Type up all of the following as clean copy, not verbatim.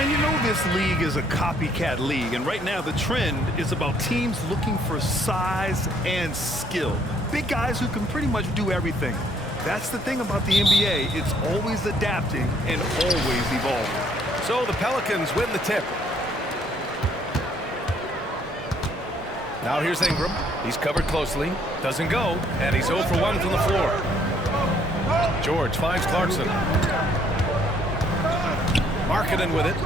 And you know this league is a copycat league, and right now the trend is about teams looking for size and skill. Big guys who can pretty much do everything. That's the thing about the NBA. It's always adapting and always evolving. So the Pelicans win the tip. Now here's Ingram. He's covered closely. Doesn't go, and he's 0 for 1 from the floor. George finds Clarkson. Markkanen with it.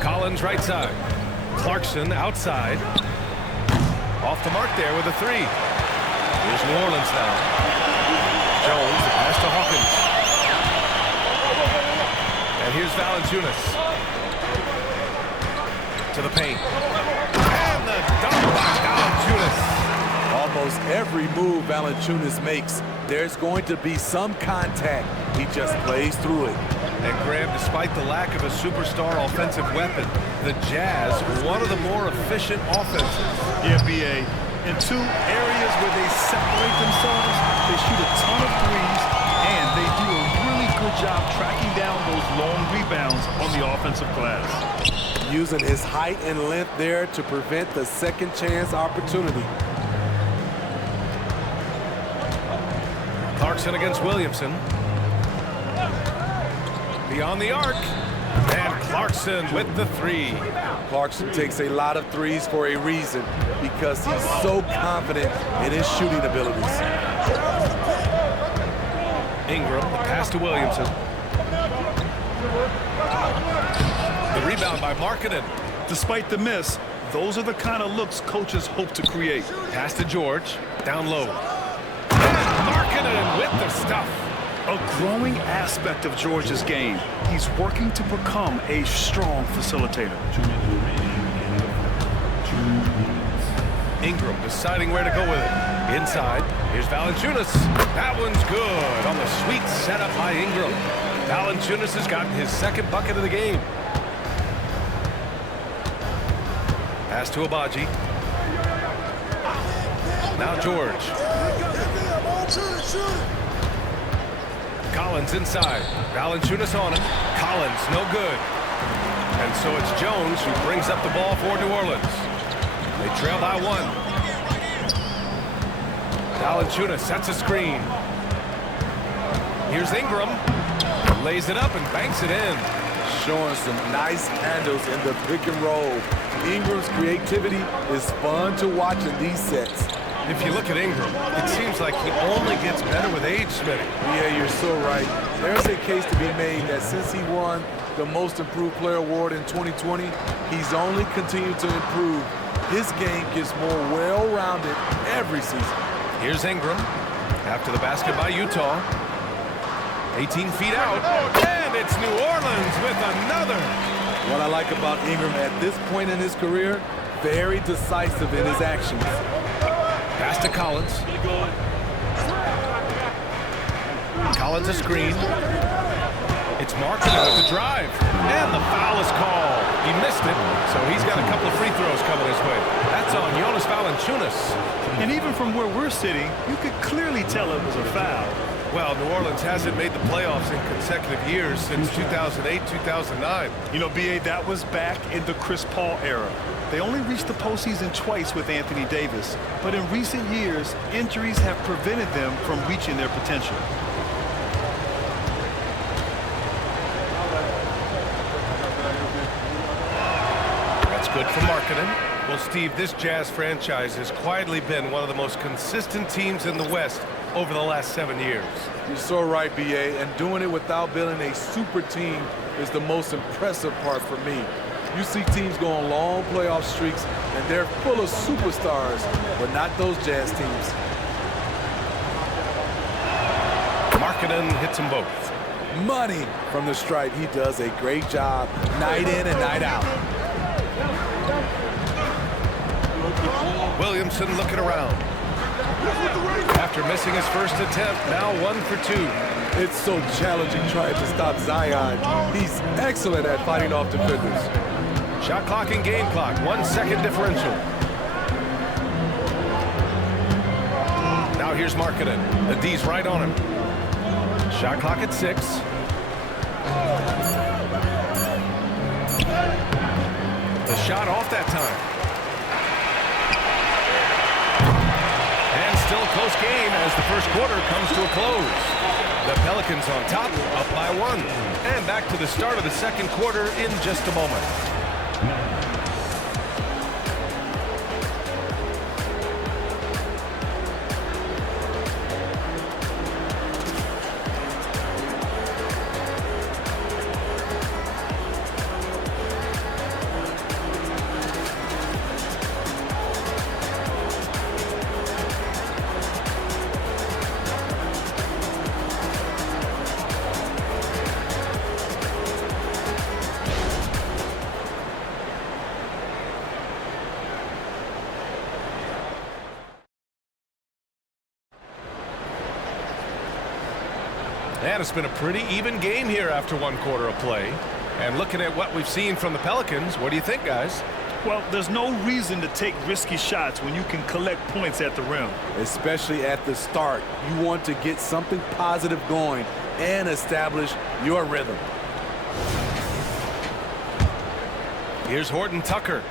Collins right side. Clarkson outside. Off the mark there with a three. Here's New Orleans now. Jones, the pass to Hawkins. And here's Valanciunas. To the paint. And the dunk by Valanciunas. Almost every move Valanciunas makes, there's going to be some contact. He just plays through it. And Graham, despite the lack of a superstar offensive weapon, the Jazz are one of the more efficient offenses. Yeah, B.A. In two areas where they separate themselves, they shoot a ton of threes, and they do a really good job tracking down those long rebounds on the offensive glass. Using his height and length there to prevent the second chance opportunity. Clarkson against Williamson. Beyond the arc. And Clarkson with the three. Clarkson takes a lot of threes for a reason, because he's so confident in his shooting abilities. Ingram, the pass to Williamson. The rebound by Markkanen. Despite the miss, those are the kind of looks coaches hope to create. Pass to George, down low. And Markkanen with the stuff. A growing aspect of George's game. He's working to become a strong facilitator. Ingram deciding where to go with it. Inside, here's Valanciunas. That one's good on the sweet setup by Ingram. Valanciunas has gotten his second bucket of the game. Pass to Abaji. Now George. Collins inside. Valanciunas on him. Collins, no good. And so it's Jones who brings up the ball for New Orleans. They trail by one. Valanciunas sets a screen. Here's Ingram. Lays it up and banks it in. Showing some nice handles in the pick and roll. Ingram's creativity is fun to watch in these sets. If you look at Ingram, it seems like he only gets better with age, Smitty. Yeah, you're so right. There's a case to be made that since he won the Most Improved Player Award in 2020, he's only continued to improve. His game gets more well-rounded every season. Here's Ingram after the basket by Utah. 18 feet out, and it's New Orleans with another. What I like about Ingram at this point in his career, very decisive in his actions. Pass to Collins. Collins a screen. It's Markkanen with the drive. And the foul is called. He missed it, so he's got a couple of free throws coming his way. That's on Jonas Valanciunas. And even from where we're sitting, you could clearly tell it was a foul. Well, New Orleans hasn't made the playoffs in consecutive years since 2008, 2009. You know, B.A., that was back in the Chris Paul era. They only reached the postseason twice with Anthony Davis. But in recent years, injuries have prevented them from reaching their potential. That's good for Markkanen. Well, Steve, this Jazz franchise has quietly been one of the most consistent teams in the West over the last 7 years. You're so right, B.A., and doing it without building a super team is the most impressive part for me. You see teams go on long playoff streaks, and they're full of superstars, but not those Jazz teams. Markkanen hits them both. Money from the stripe. He does a great job night in and night out. Williamson looking around. After missing his first attempt, now 1 for 2. It's so challenging trying to stop Zion. He's excellent at fighting off defenders. Shot clock and game clock, 1 second differential. Now here's Markkanen. The D's right on him. Shot clock at 6. The shot off that time. And still a close game as the first quarter comes to a close. The Pelicans on top, up by 1. And back to the start of the second quarter in just a moment. And it's been a pretty even game here after one quarter of play. And looking at what we've seen from the Pelicans, what do you think, guys? Well, there's no reason to take risky shots when you can collect points at the rim. Especially at the start. You want to get something positive going and establish your rhythm. Here's Horton Tucker.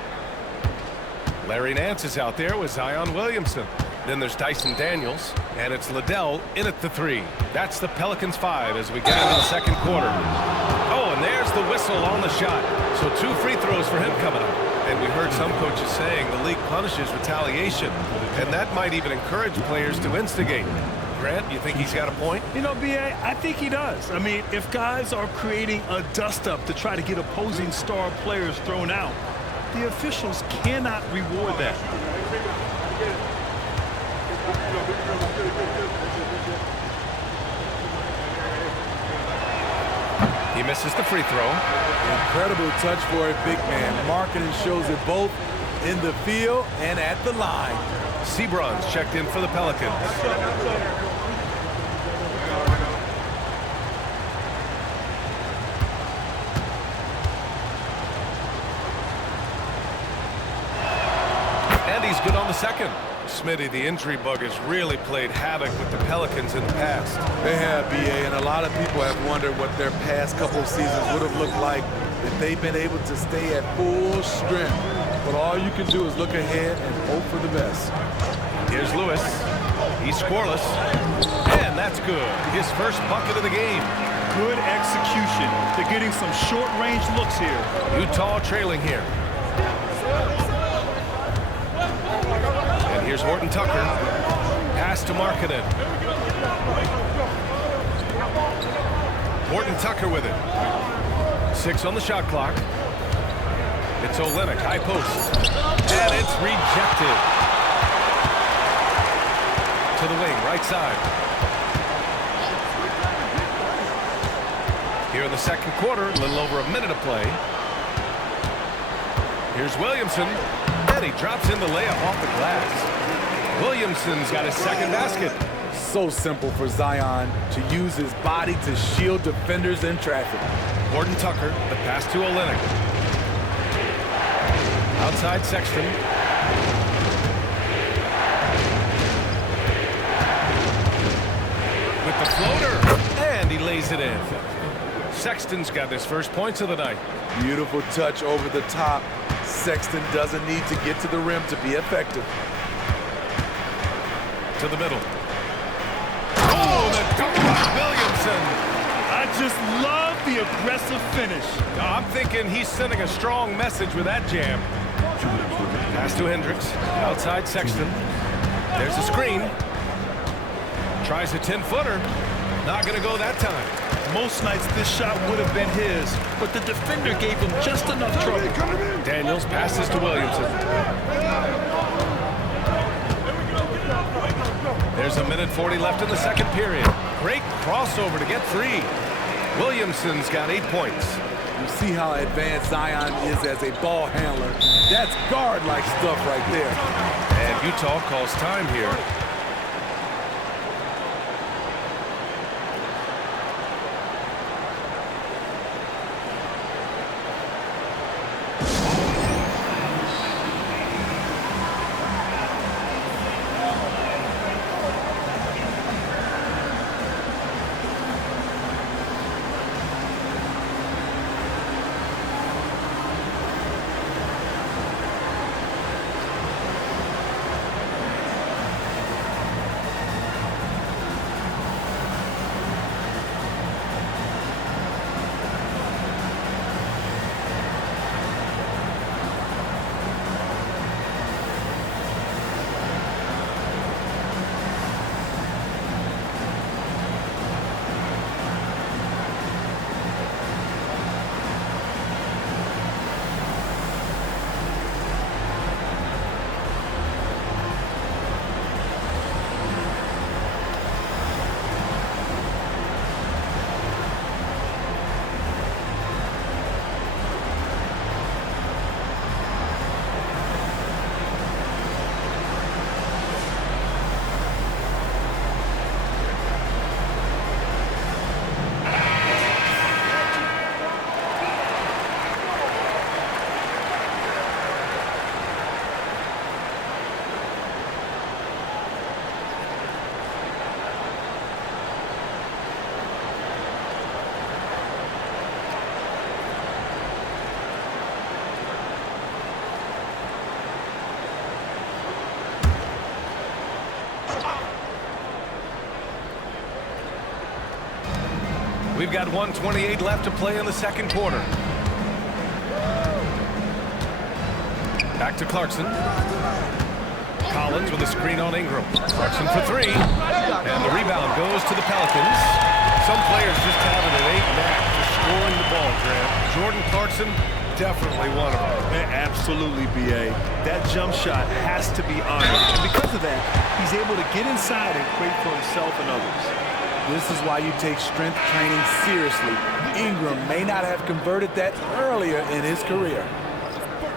Larry Nance is out there with Zion Williamson. Then there's Dyson Daniels, and it's Liddell in at the 3. That's the Pelicans 5 as we get into the second quarter. Oh, and there's the whistle on the shot. So 2 free throws for him coming up. And we heard some coaches saying the league punishes retaliation, and that might even encourage players to instigate. Grant, you think he's got a point? You know, B.A., I think he does. I mean, if guys are creating a dust-up to try to get opposing star players thrown out, the officials cannot reward that. He misses the free throw. Incredible touch for a big man. Marketing shows it both in the field and at the line. Seabron's checked in for the Pelicans. And he's good on the second. Smitty, the injury bug has really played havoc with the Pelicans in the past. They have, B.A., and a lot of people have wondered what their past couple of seasons would have looked like if they've been able to stay at full strength. But all you can do is look ahead and hope for the best. Here's Lewis. He's scoreless. And that's good. His first bucket of the game. Good execution. They're getting some short-range looks here. Utah trailing here. And here's Horton Tucker. Pass to Markkanen. Horton Tucker with it. 6 on the shot clock. It's Olynyk, high post. And it's rejected. To the wing, right side. Here in the second quarter, a little over a minute of play. Here's Williamson. And he drops in the layup off the glass. Williamson's got his second basket. So simple for Zion to use his body to shield defenders in traffic. Horton Tucker, the pass to Olynyk. Outside Sexton. With the floater. And he lays it in. Sexton's got his first points of the night. Beautiful touch over the top. Sexton doesn't need to get to the rim to be effective. To the middle. Oh, the dunk by Williamson. I just love the aggressive finish. I'm thinking he's sending a strong message with that jam. Pass to Hendricks. Outside Sexton. There's a screen. Tries a 10-footer. Not going to go that time. Most nights this shot would have been his, but the defender gave him just enough trouble. Daniels passes to Williamson. There's a minute 40 left in the second period. Great crossover to get free. Williamson's got 8 points. You see how advanced Zion is as a ball handler. That's guard-like stuff right there. And Utah calls time here. We've got 1:28 left to play in the second quarter. Back to Clarkson. Collins with a screen on Ingram. Clarkson for three. And the rebound goes to the Pelicans. Some players just have an innate knack for scoring the ball, Grant. Jordan Clarkson, definitely one of them. Yeah, absolutely, B.A. That jump shot has to be honored. And because of that, he's able to get inside and create for himself and others. This is why you take strength training seriously. Ingram may not have converted that earlier in his career.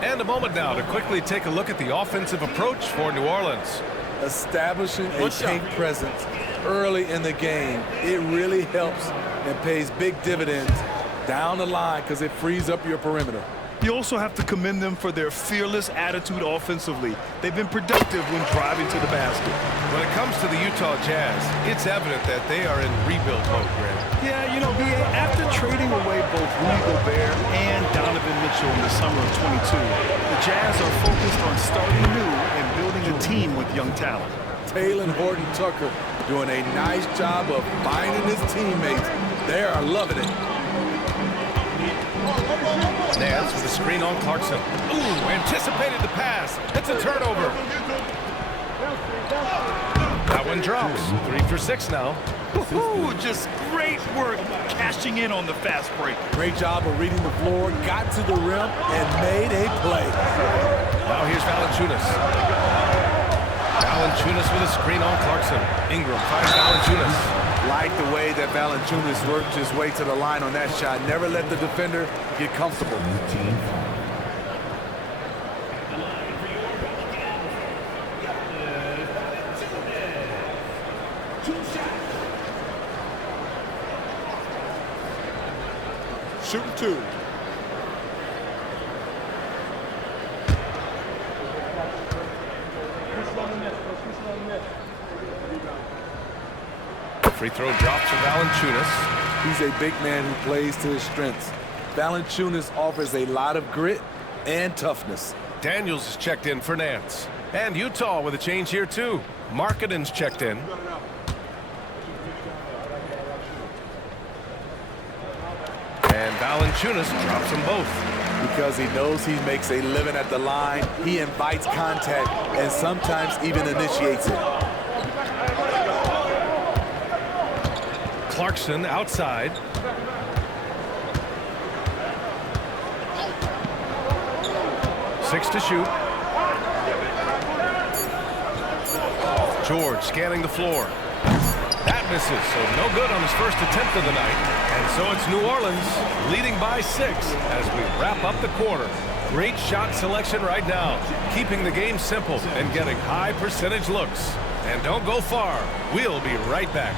And a moment now to quickly take a look at the offensive approach for New Orleans. Establishing a paint presence early in the game, it really helps and pays big dividends down the line because it frees up your perimeter. You also have to commend them for their fearless attitude offensively. They've been productive when driving to the basket. When it comes to the Utah Jazz, it's evident that they are in rebuild mode, Grant. Yeah, you know, B.A., after trading away both Rudy Gobert and Donovan Mitchell in the summer of 22, the Jazz are focused on starting new and building a team with young talent. Taylor Horton Tucker doing a nice job of finding his teammates. They are loving it. Nance with a screen on Clarkson. Ooh, anticipated the pass. It's a turnover. That one drops. 3 for 6 now. Ooh, just great work cashing in on the fast break. Great job of reading the floor, got to the rim, and made a play. Now here's Valanciunas. Valanciunas with a screen on Clarkson. Ingram finds Valanciunas. Like the way that Valanciunas worked his way to the line on that shot. Never let the defender get comfortable. Shooting two. Free throw drops for Valanciunas. He's a big man who plays to his strengths. Valanciunas offers a lot of grit and toughness. Daniels is checked in for Nance. And Utah with a change here too. Markkanen's checked in. And Valanciunas drops them both. Because he knows he makes a living at the line, he invites contact and sometimes even initiates it. Clarkson outside. Six to shoot. George scanning the floor. That misses, so no good on his first attempt of the night. And so it's New Orleans leading by 6 as we wrap up the quarter. Great shot selection right now, keeping the game simple and getting high percentage looks. And don't go far. We'll be right back.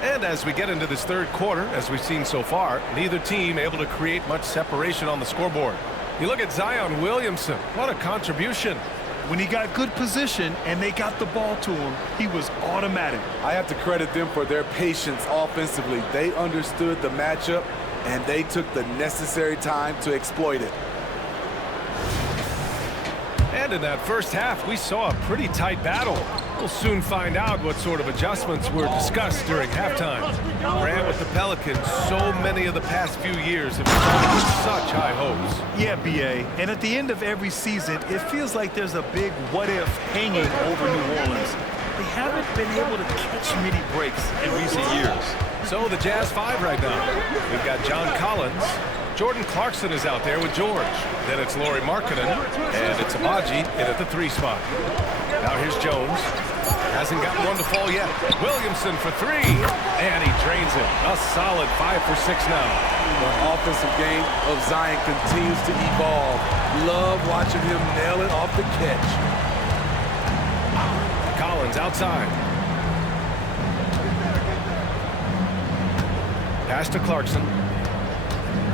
And as we get into this third quarter, as we've seen so far, neither team able to create much separation on the scoreboard. You look at Zion Williamson, what a contribution. When he got good position and they got the ball to him, he was automatic. I have to credit them for their patience offensively. They understood the matchup and they took the necessary time to exploit it. And in that first half, we saw a pretty tight battle. We'll soon find out what sort of adjustments were discussed during halftime. Grant, with the Pelicans, so many of the past few years have started with such high hopes. Yeah, B.A. And at the end of every season, it feels like there's a big what-if hanging over New Orleans. They haven't been able to catch many breaks in recent years. So the Jazz 5 right now. We've got John Collins, Jordan Clarkson is out there with George. Then it's Lauri Markkanen, and it's Abaji in at the 3 spot. Now here's Jones. Hasn't gotten one to fall yet. Williamson for 3, and he drains it. A solid 5 for 6 now. The offensive game of Zion continues to evolve. Love watching him nail it off the catch. Collins outside. Pass to Clarkson.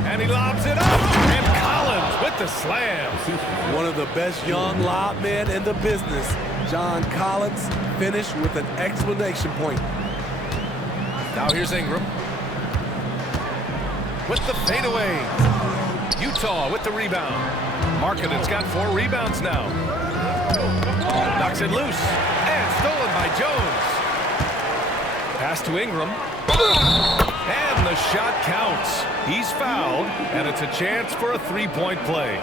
And he lobs it up. And Collins with the slam. One of the best young lob men in the business. John Collins finished with an exclamation point. Now here's Ingram. With the fadeaway. Utah with the rebound. Markkanen's got 4 rebounds now. Knocks it loose. And stolen by Jones. Pass to Ingram. And the shot counts. He's fouled, and it's a chance for a 3-point play.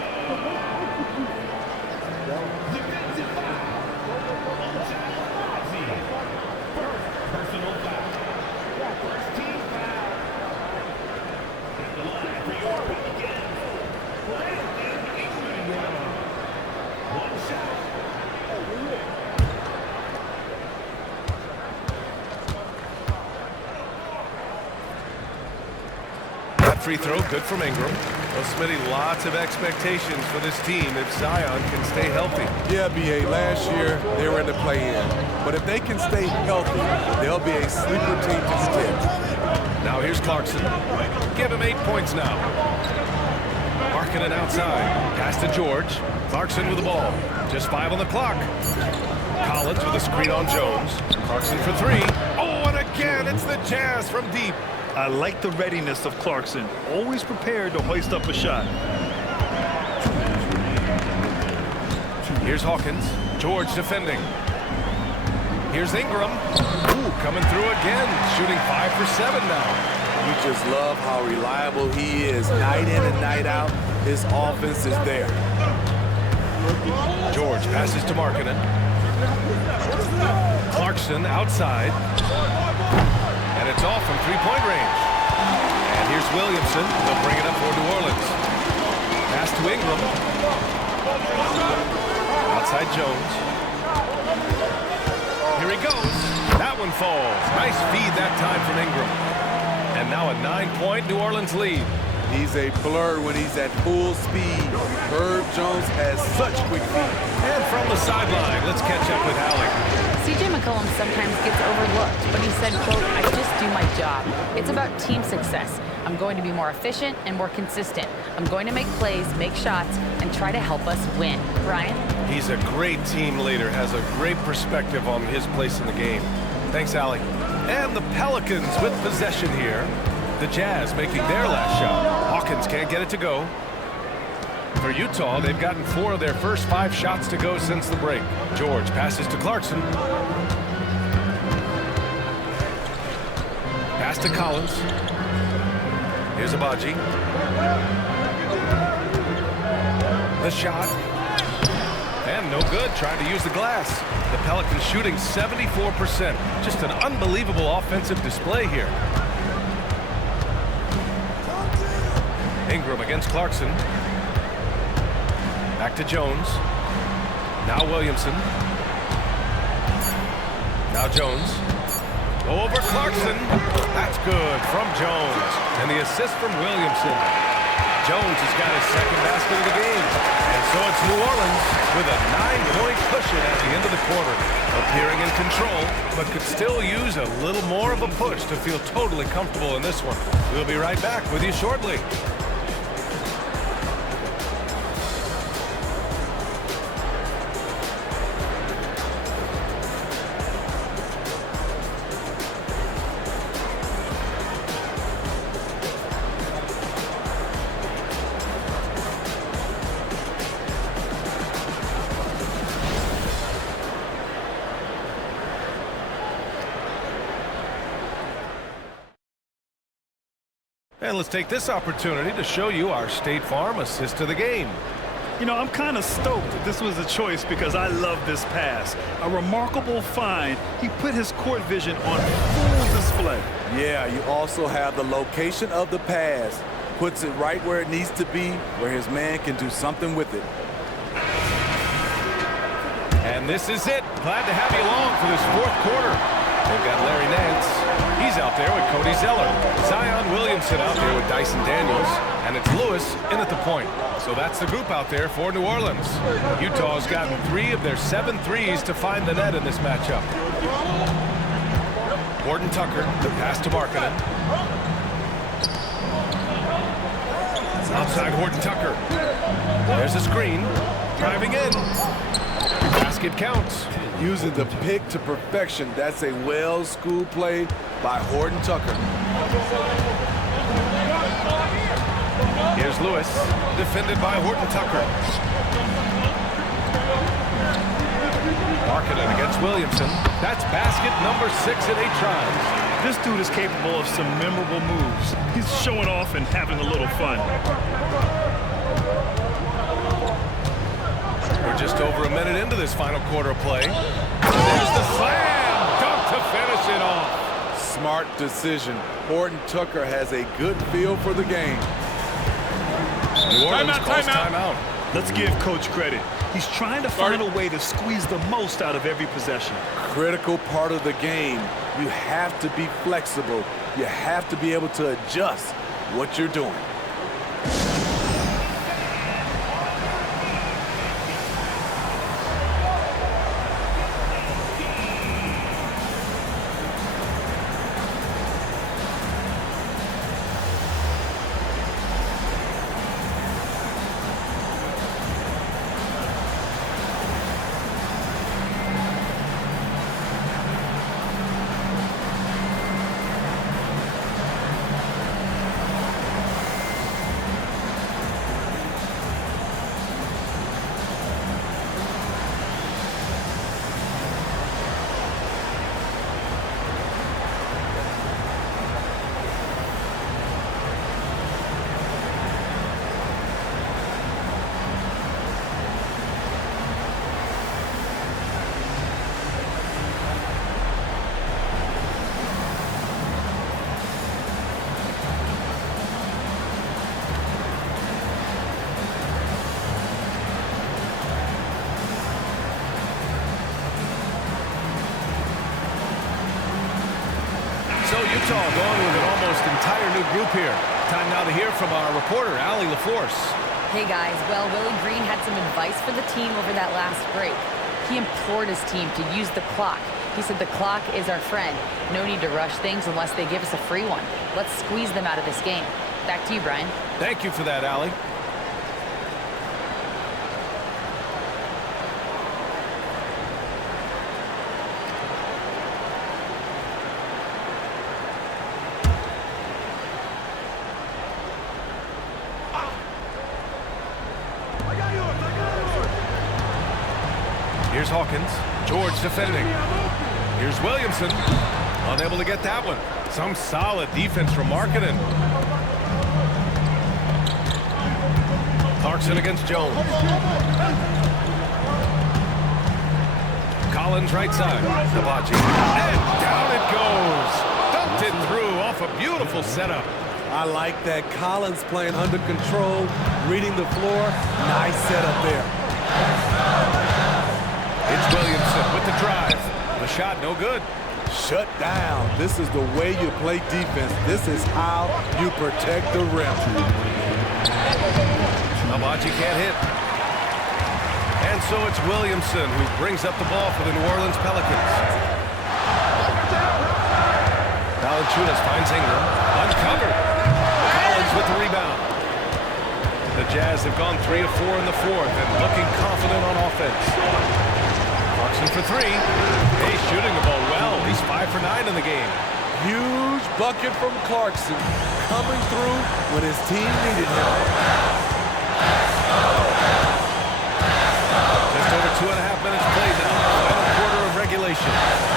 Free throw, good from Ingram. Well, Smitty, lots of expectations for this team if Zion can stay healthy. Yeah, B.A., last year they were in the play-in. But if they can stay healthy, they'll be a sleeper team to detect. Now here's Clarkson. Give him 8 points now. Markkanen outside. Pass to George. Clarkson with the ball. Just 5 on the clock. Collins with a screen on Jones. Clarkson for 3. Oh, and again, it's the Jazz from deep. I like the readiness of Clarkson, always prepared to hoist up a shot. Here's Hawkins. George defending. Here's Ingram. Ooh, coming through again, shooting 5 for 7 now. You just love how reliable he is night in and night out. His offense is there. George passes to Markkanen. Clarkson outside. And it's off from 3-point range. And here's Williamson. They'll bring it up for New Orleans. Pass to Ingram. Outside Jones. Here he goes. That one falls. Nice feed that time from Ingram. And now a 9-point New Orleans lead. He's a blur when he's at full speed. Herb Jones has such quick feet. And from the sideline, let's catch up with Alec. C.J. McCollum sometimes gets overlooked, but he said, quote, "I just do my job. It's about team success. I'm going to be more efficient and more consistent. I'm going to make plays, make shots, and try to help us win." Ryan? He's a great team leader, has a great perspective on his place in the game. Thanks, Alec. And the Pelicans with possession here. The Jazz making their last shot. Hawkins can't get it to go. For Utah, they've gotten 4 of their first 5 shots to go since the break. George passes to Clarkson. Pass to Collins. Here's Abaji. The shot. And no good, trying to use the glass. The Pelicans shooting 74%. Just an unbelievable offensive display here. Ingram against Clarkson. Back to Jones. Now Williamson. Now Jones. Over Clarkson. That's good from Jones. And the assist from Williamson. Jones has got his second basket of the game. And so it's New Orleans with a 9-point cushion at the end of the quarter. Appearing in control, but could still use a little more of a push to feel totally comfortable in this one. We'll be right back with you shortly. And let's take this opportunity to show you our State Farm assist to the game. You know, I'm kind of stoked that this was a choice because I love this pass. A remarkable find. He put his court vision on full display. Yeah, you also have the location of the pass. puts it right where it needs to be, where his man can do something with it. And this is it. Glad to have you along for this fourth quarter. They've got Larry Nance. He's out there with Cody Zeller. Zion Williamson out there with Dyson Daniels. And it's Lewis in at the point. So that's the group out there for New Orleans. Utah's gotten 3 of their 7 threes to find the net in this matchup. Horton Tucker, the pass to Markkanen. Outside Horton Tucker. There's a screen. Driving in. Basket counts. Using the pick to perfection. That's a well-schooled play by Horton Tucker. Here's Lewis, defended by Horton Tucker. Markkanen against Williamson. That's basket number 6 in 8 tries. This dude is capable of some memorable moves. He's showing off and having a little fun. We're just over a minute into this final quarter of play. There's the slam! Dunk to finish it off. Smart decision. Horton Tucker has a good feel for the game. New Orleans calls timeout. Let's give Coach credit. He's trying to find a way to squeeze the most out of every possession. Critical part of the game. You have to be flexible. You have to be able to adjust what you're doing. So Utah going with an almost entire new group here. Time now to hear from our reporter, Allie LaForce. Hey guys, well, Willie Green had some advice for the team over that last break. He implored his team to use the clock. He said the clock is our friend. No need to rush things unless they give us a free one. Let's squeeze them out of this game. Back to you, Brian. Thank you for that, Allie. Here's Hawkins. George defending. Here's Williamson. Unable to get that one. Some solid defense from Markkanen. Clarkson against Jones. Collins right side. Hibachi. And down it goes. Dunked it through off a beautiful setup. I like that. Collins playing under control, reading the floor. Nice setup there. It's Williamson with the drive. The shot no good. Shut down. This is the way you play defense. This is how you protect the rim. Hibachi can't hit. And so it's Williamson who brings up the ball for the New Orleans Pelicans. Valanciunas finds Ingram. Uncovered. Collins with the rebound. The Jazz have gone 3 of 4 in the fourth and looking confident on offense. Clarkson for 3. He's shooting the ball well. He's 5 for 9 in the game. Huge bucket from Clarkson, coming through when his team needed him. Just over 2.5 minutes played now. Final quarter of regulation.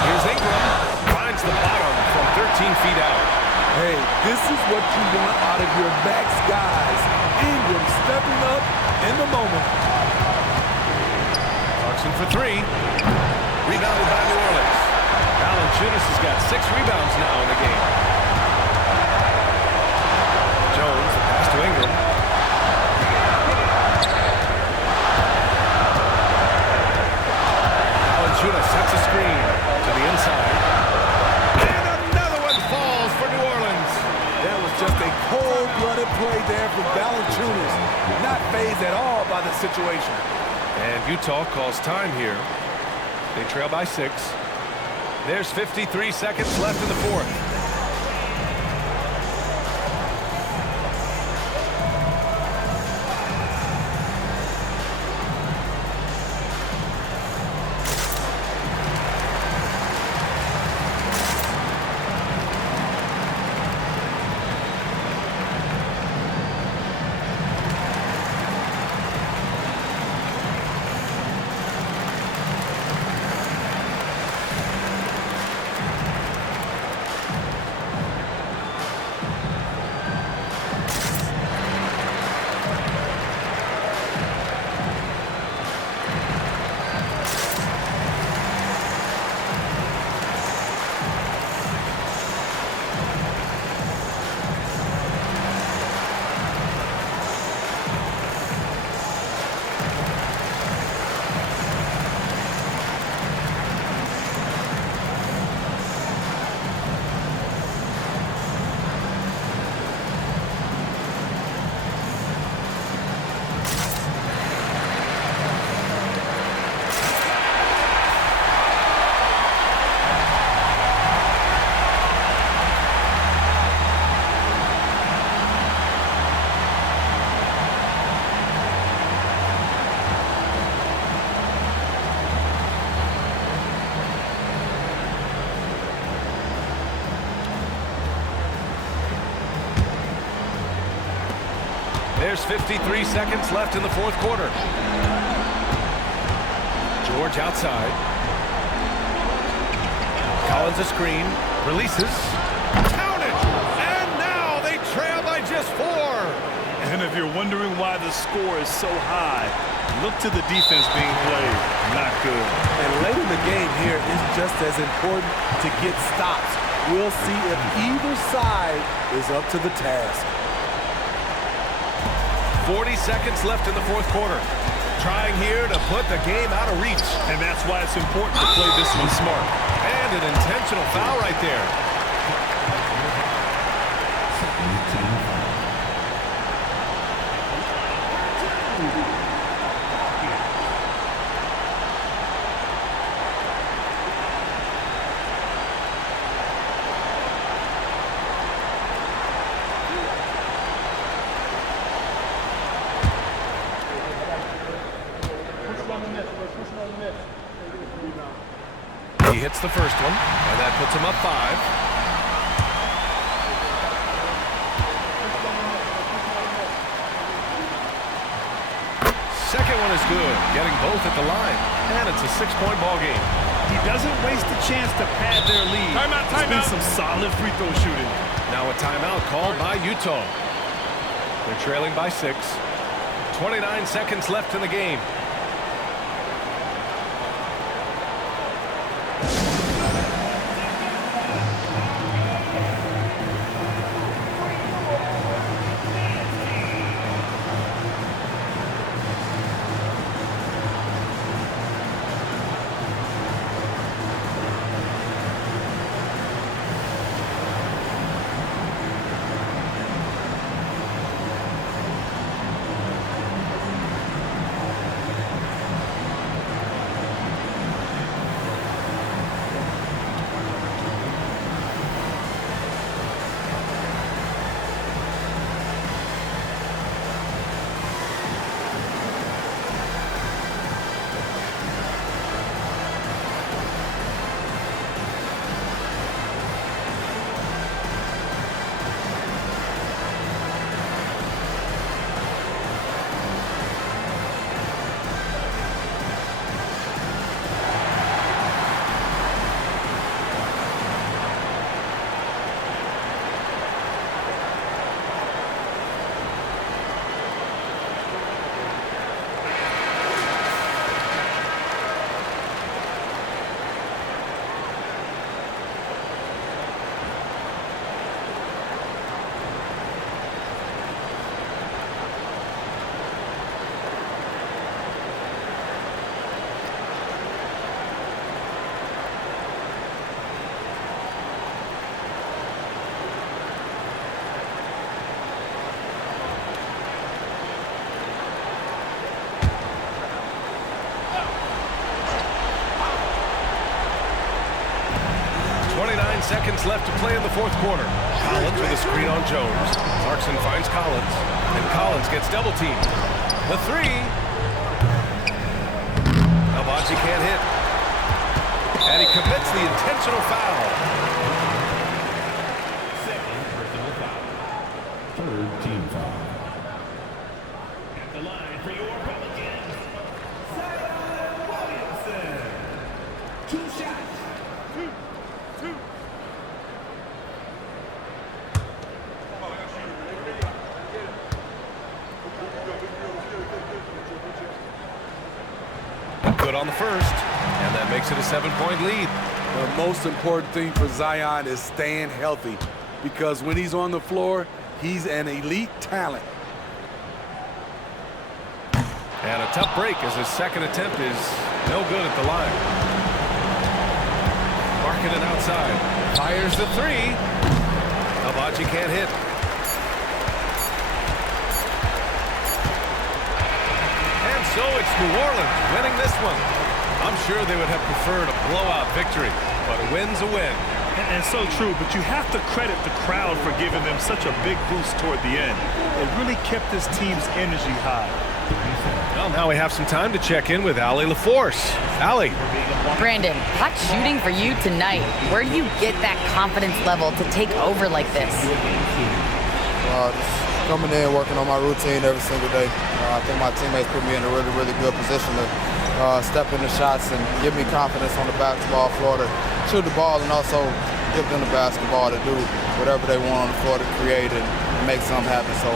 Here's Ingram. Finds the bottom from 13 feet out. Hey, this is what you want out of your max guys. Ingram stepping up in the moment. Clarkson for 3. Rebounded by New Orleans. Valanciunas has got 6 rebounds now in the game. Jones, the pass to to Ingram. Valanciunas sets a screen to the inside. And another one falls for New Orleans. That was just a cold-blooded play there from Valanciunas. Not fazed at all by the situation. And Utah calls time here. They trail by 6. There's 53 seconds left in the fourth. There's 53 seconds left in the fourth quarter. George outside. Collins a screen. Releases. Counted! And now they trail by just 4. And if you're wondering why the score is so high, look to the defense being played. Not good. And late in the game here is just as important to get stops. We'll see if either side is up to the task. 40 seconds left in the fourth quarter. Trying here to put the game out of reach. And that's why it's important to play this one smart. And an intentional foul right there. He hits the first one, and that puts him up 5. Second one is good, getting both at the line, and it's a 6-point ball game. He doesn't waste a chance to pad their lead. Timeout, It's been timeout. some solid free throw shooting. Now a timeout called by Utah. They're trailing by 6. 29 seconds left in the game. seconds left to play in the fourth quarter. Collins with a screen on Jones. Clarkson finds Collins, and Collins gets double-teamed. The three. Abaji can't hit. And he commits the intentional foul. Second personal foul. Third team foul. At the line for your Pelicans, Williamson. 2 shots. Good on the first, and that makes it a 7-point lead. The most important thing for Zion is staying healthy, because when he's on the floor, he's an elite talent. And a tough break as his second attempt is no good at the line. Marking it outside. Fires the three. Abaji can't hit. And so it's New Orleans winning this one. I'm sure they would have preferred a blowout victory, but a win's a win. And so true, but you have to credit the crowd for giving them such a big boost toward the end. It really kept this team's energy high. Well, now we have some time to check in with Allie LaForce. Allie. Brandon, hot shooting for you tonight. Where do you get that confidence level to take over like this? Just coming in, working on my routine every single day. I think my teammates put me in a really, really good position to step in the shots and give me confidence on the basketball floor to shoot the ball, and also give them the basketball to do whatever they want on the floor to create and make something happen. So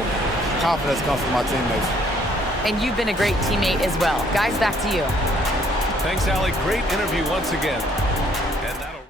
confidence comes from my teammates. And you've been a great teammate as well. Guys, back to you. Thanks, Allie. Great interview once again.